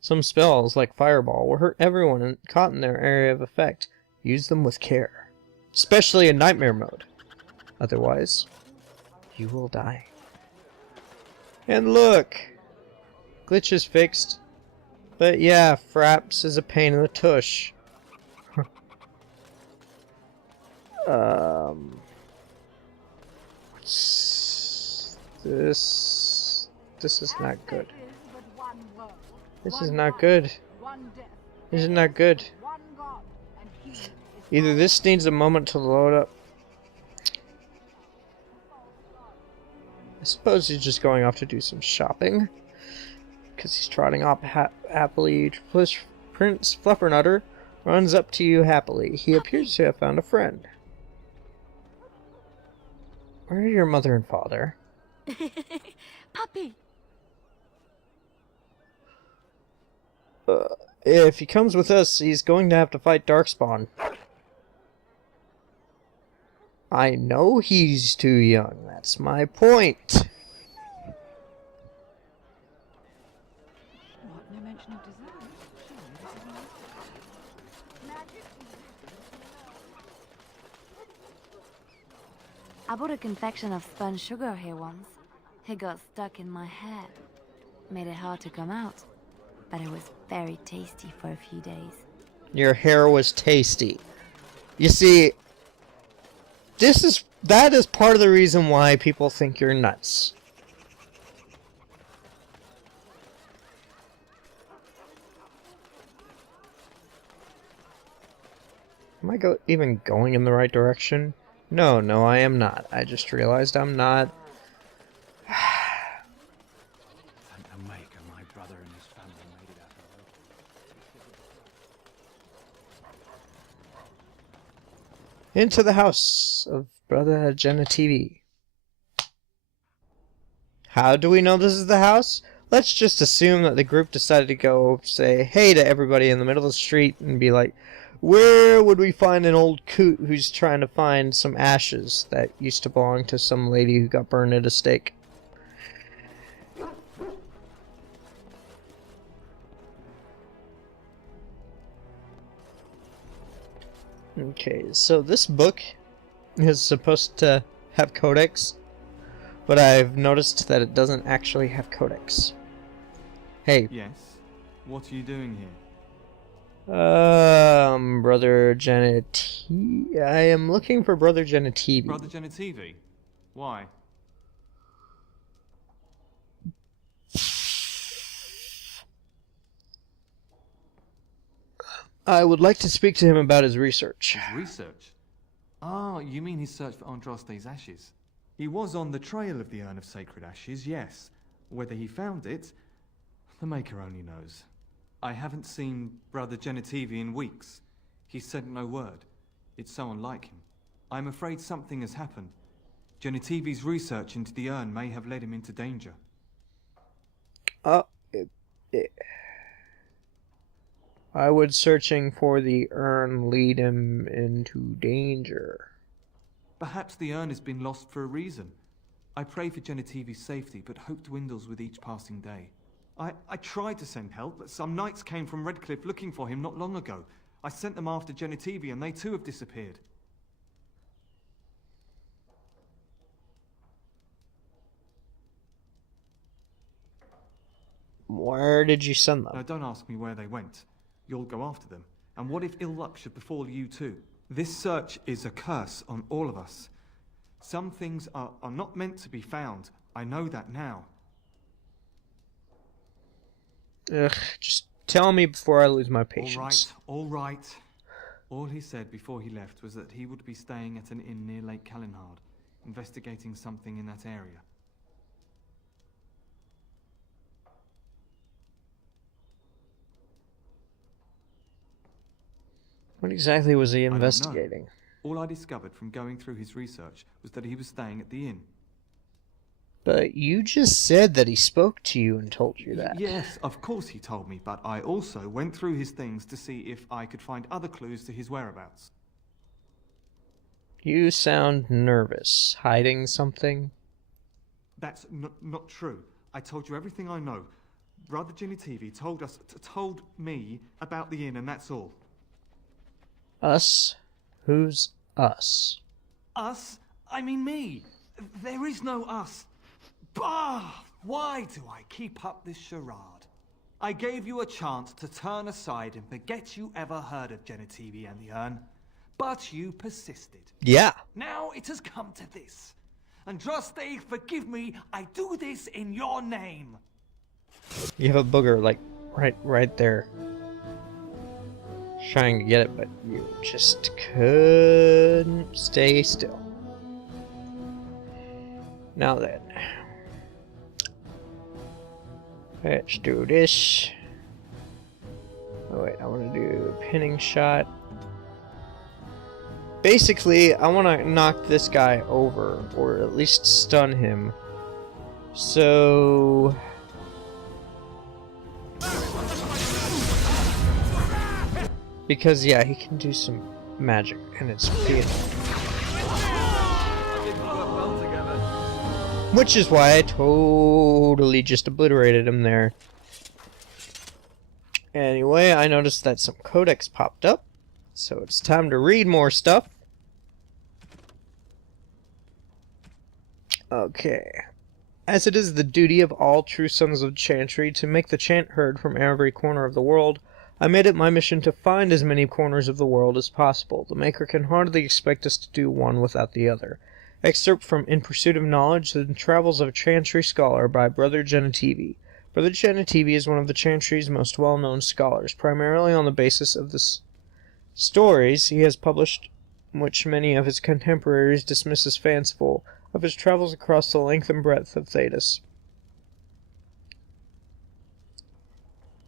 Some spells, like Fireball, will hurt everyone caught in their area of effect. Use them with care. Especially in Nightmare mode. Otherwise, you will die. And look! Glitch is fixed. But yeah, Fraps is a pain in the tush. This is not good. This is not good. This is not good. Either this needs a moment to load up. I suppose he's just going off to do some shopping. Because he's trotting off happily. Prince Fluffernutter runs up to you happily. He appears to have found a friend. Where are your mother and father? Puppy. If he comes with us, he's going to have to fight Darkspawn. I know he's too young, that's my point. What? No mention of dessert? I bought a confection of spun sugar here once. It got stuck in my hair. Made it hard to come out. But it was very tasty for a few days. Your hair was tasty. You see, that is part of the reason why people think you're nuts. Am I even going in the right direction? No, I am not. I just realized I'm not. My brother and his family made it out alive. Into the house of Brother Genitivi. How do we know this is the house? Let's just assume that the group decided to go say hey to everybody in the middle of the street and be like, where would we find an old coot who's trying to find some ashes that used to belong to some lady who got burned at a stake? Okay, so this book is supposed to have codex, but I've noticed that it doesn't actually have codex. Hey. Yes? What are you doing here? Brother Genitivi. I am looking for Brother Genitivi. Brother Genitivi? Why? I would like to speak to him about his research. His research? Ah, you mean his search for Andraste's ashes? He was on the trail of the Urn of Sacred Ashes, yes. Whether he found it, the Maker only knows. I haven't seen Brother Genitivi in weeks. He sent no word. It's so unlike him. I'm afraid something has happened. Genitivi's research into the urn may have led him into danger. Why would searching for the urn lead him into danger? Perhaps the urn has been lost for a reason. I pray for Genitivi's safety, but hope dwindles with each passing day. I tried to send help, but some knights came from Redcliffe looking for him not long ago. I sent them after Genitivi, and they too have disappeared. Where did you send them? Now, don't ask me where they went. You'll go after them. And what if ill luck should befall you too? This search is a curse on all of us. Some things are not meant to be found. I know that now. Ugh, just tell me before I lose my patience. All right. All he said before he left was that he would be staying at an inn near Lake Calenhard, investigating something in that area. What exactly was he I don't know. investigating? All I discovered from going through his research was that he was staying at the inn. But you just said that he spoke to you and told you that. Yes, of course he told me, but I also went through his things to see if I could find other clues to his whereabouts. You sound nervous. Hiding something? That's not true. I told you everything I know. Brother Genitivi told me about the inn, and that's all. Us? Who's us? Us? I mean me. There is no us. Bah! Why do I keep up this charade? I gave you a chance to turn aside and forget you ever heard of Genitivi and the urn, but you persisted. Yeah. Now it has come to this. Andraste, forgive me, I do this in your name. You have a booger, like, right there. Trying to get it, but you just couldn't stay still. Now then. Let's do this. Oh wait, I want to do a pinning shot. Basically, I want to knock this guy over, or at least stun him. So... because, yeah, he can do some magic, and it's beautiful. Which is why I totally just obliterated him there. Anyway, I noticed that some codex popped up, so it's time to read more stuff. Okay. As it is the duty of all true sons of Chantry to make the chant heard from every corner of the world, I made it my mission to find as many corners of the world as possible. The Maker can hardly expect us to do one without the other. Excerpt from In Pursuit of Knowledge, The Travels of a Chantry Scholar by Brother Genitivi. Brother Genitivi is one of the Chantry's most well-known scholars, primarily on the basis of the stories he has published, which many of his contemporaries dismiss as fanciful, of his travels across the length and breadth of Thedas.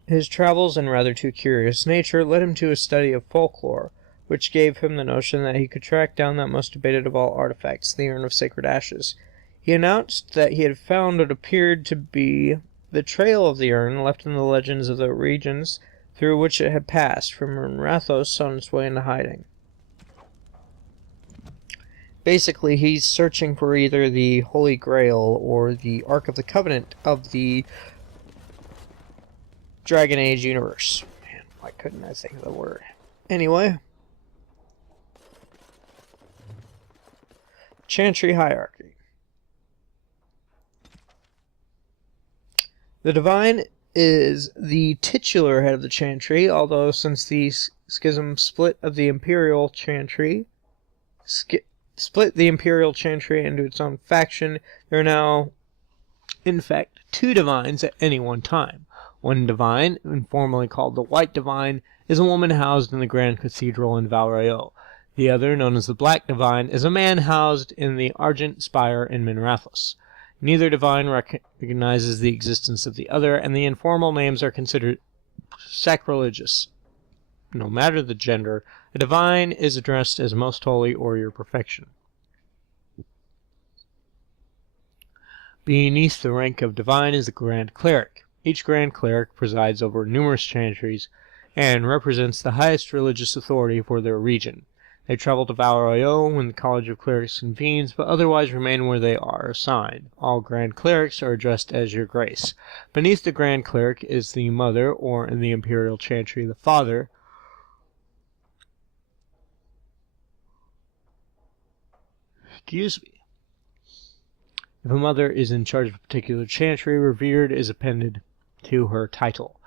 His travels, and rather too curious nature, led him to a study of folklore, which gave him the notion that he could track down that most debated of all artifacts, the Urn of Sacred Ashes. He announced that he had found what appeared to be the trail of the urn left in the legends of the regions through which it had passed, from Rathos on its way into hiding. Basically, he's searching for either the Holy Grail or the Ark of the Covenant of the Dragon Age universe. Man, why couldn't I think of the word? Anyway. Chantry Hierarchy. The Divine is the titular head of the Chantry, although since the schism split the Imperial Chantry into its own faction, there are now, in fact, two Divines at any one time. One Divine, informally called the White Divine, is a woman housed in the Grand Cathedral in Valrayo. The other, known as the Black Divine, is a man housed in the Argent Spire in Minrathos. Neither divine recognizes the existence of the other, and the informal names are considered sacrilegious. No matter the gender, a divine is addressed as Most Holy or Your Perfection. Beneath the rank of divine is the Grand Cleric. Each Grand Cleric presides over numerous chantries and represents the highest religious authority for their region. They travel to Valrayo when the College of Clerics convenes, but otherwise remain where they are assigned. All Grand Clerics are addressed as Your Grace. Beneath the Grand Cleric is the Mother, or in the Imperial Chantry, the Father. Excuse me. If a mother is in charge of a particular chantry, revered is appended to her title.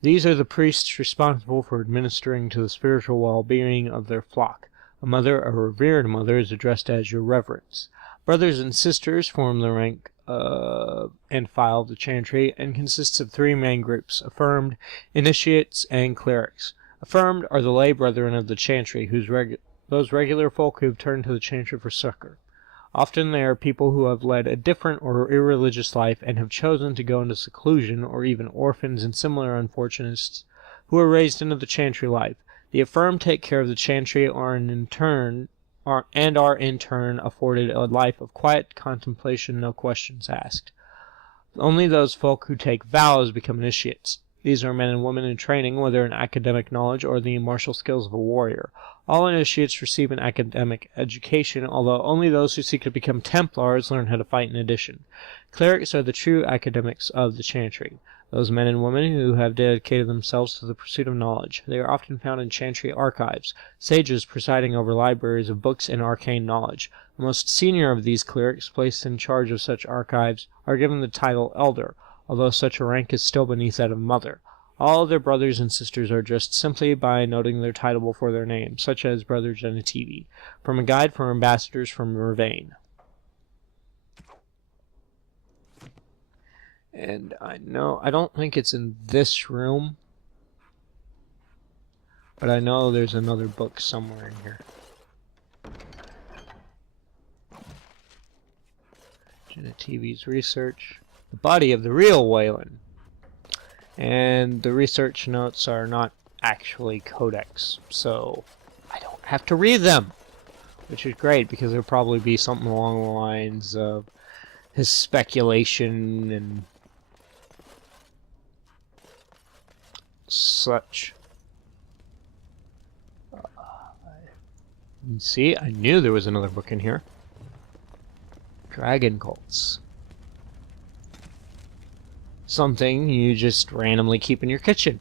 These are the priests responsible for administering to the spiritual well-being of their flock. A mother, a revered mother, is addressed as Your Reverence. Brothers and sisters form the rank and file of the chantry, and consists of three main groups: affirmed, initiates, and clerics. Affirmed are the lay brethren of the chantry, those regular folk who have turned to the chantry for succor. Often they are people who have led a different or irreligious life and have chosen to go into seclusion, or even orphans and similar unfortunates who are raised into the chantry life. The affirmed take care of the chantry are in turn afforded a life of quiet contemplation, no questions asked. Only those folk who take vows become initiates. These are men and women in training, whether in academic knowledge or the martial skills of a warrior. All initiates receive an academic education, although only those who seek to become Templars learn how to fight in addition. Clerics are the true academics of the Chantry, those men and women who have dedicated themselves to the pursuit of knowledge. They are often found in Chantry archives, sages presiding over libraries of books and arcane knowledge. The most senior of these clerics, placed in charge of such archives, are given the title Elder, although such a rank is still beneath that of Mother. All their brothers and sisters are addressed simply by noting their title before their name, such as Brother Genitivi, from a guide for ambassadors from Mervain. And I don't think it's in this room, but I know there's another book somewhere in here. Genitivi's research. The body of the real Wayland. And the research notes are not actually codex, so I don't have to read them, which is great because there'll probably be something along the lines of his speculation and such. See, I knew there was another book in here. Dragon cults. Something you just randomly keep in your kitchen.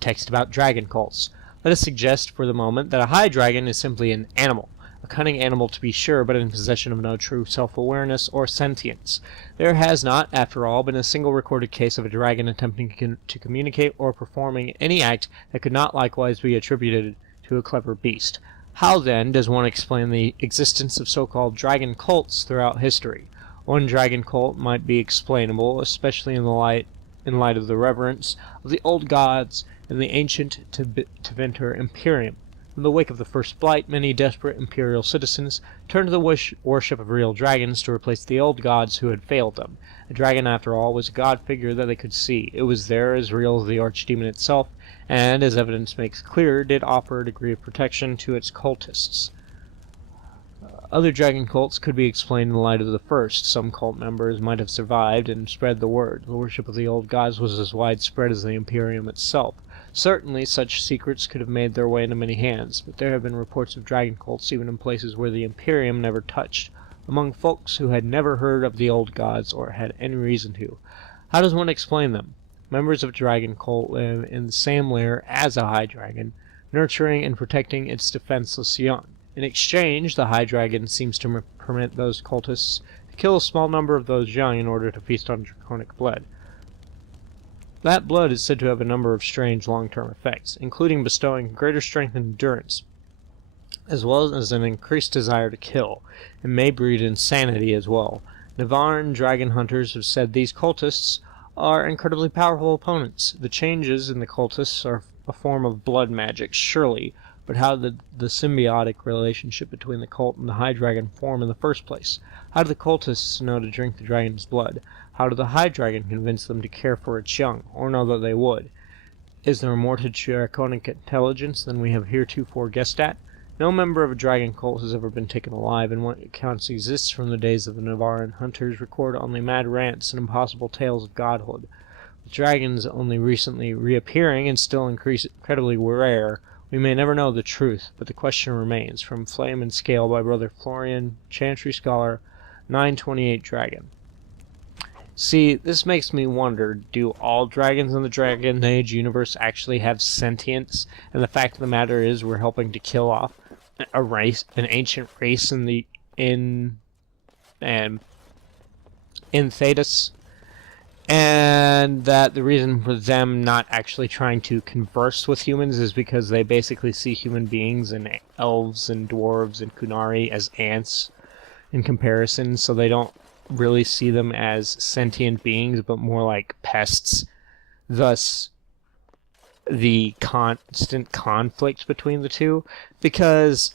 Text about dragon cults. Let us suggest for the moment that a high dragon is simply an animal. A cunning animal to be sure, but in possession of no true self-awareness or sentience. There has not, after all, been a single recorded case of a dragon attempting to communicate or performing any act that could not likewise be attributed to a clever beast. How, then, does one explain the existence of so-called dragon cults throughout history? One dragon cult might be explainable, especially in light of the reverence of the old gods and the ancient Tevinter Imperium. In the wake of the First Blight, many desperate imperial citizens turned to the worship of real dragons to replace the old gods who had failed them. A dragon, after all, was a god figure that they could see. It was there, as real as the archdemon itself, and, as evidence makes clear, did offer a degree of protection to its cultists. Other dragon cults could be explained in the light of the first. Some cult members might have survived and spread the word. The worship of the old gods was as widespread as the Imperium itself. Certainly such secrets could have made their way into many hands, but there have been reports of dragon cults even in places where the Imperium never touched, among folks who had never heard of the old gods or had any reason to. How does one explain them? Members of a dragon cult live in the same lair as a high dragon, nurturing and protecting its defenseless young. In exchange, the high dragon seems to permit those cultists to kill a small number of those young in order to feast on draconic blood. That blood is said to have a number of strange long-term effects, including bestowing greater strength and endurance, as well as an increased desire to kill, and may breed insanity as well. Navarran dragon hunters have said these cultists are incredibly powerful opponents. The changes in the cultists are a form of blood magic, surely, but how did the symbiotic relationship between the cult and the high dragon form in the first place? How do the cultists know to drink the dragon's blood? How did the high dragon convince them to care for its young, or know that they would? Is there more to draconic intelligence than we have heretofore guessed at? No member of a dragon cult has ever been taken alive, and what accounts exists from the days of the Navarran hunters record only mad rants and impossible tales of godhood. With dragons only recently reappearing and still incredibly rare, we may never know the truth, but the question remains. From Flame and Scale by Brother Florian, Chantry Scholar, 928 Dragon. See, this makes me wonder, do all dragons in the Dragon Age universe actually have sentience? And the fact of the matter is we're helping to kill off a race, an ancient race in Thedas? And that the reason for them not actually trying to converse with humans is because they basically see human beings and elves and dwarves and kunari as ants in comparison, so they don't really see them as sentient beings, but more like pests. Thus, the constant conflict between the two, because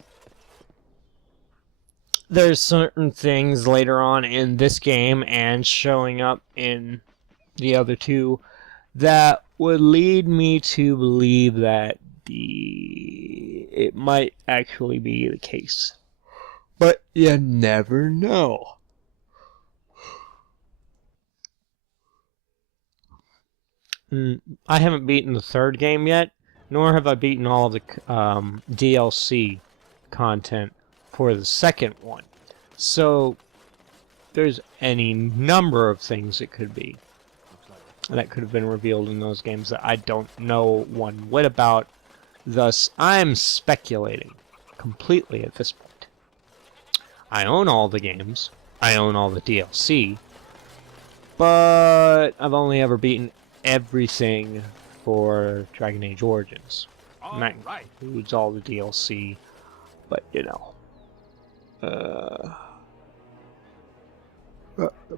there's certain things later on in this game and showing up in the other two that would lead me to believe that it might actually be the case. But you never know. I haven't beaten the third game yet, nor have I beaten all of the DLC content for the second one. So there's any number of things it could be that could have been revealed in those games that I don't know one whit about. Thus, I'm speculating completely at this point. I own all the games. I own all the DLC. But I've only ever beaten everything for Dragon Age Origins. And that includes all the DLC. But, you know.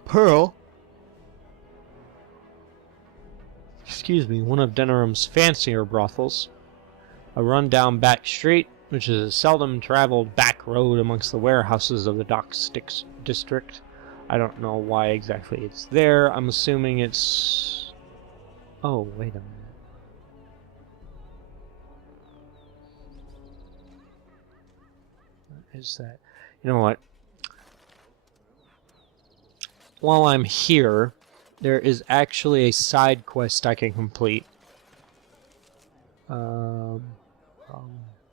Pearl. Excuse me, one of Denerim's fancier brothels. A run-down back street, which is a seldom-traveled back road amongst the warehouses of the Dock Sticks district. I don't know why exactly it's there. I'm assuming it's... Oh, wait a minute. What is that? You know what? While I'm here, there is actually a side quest I can complete.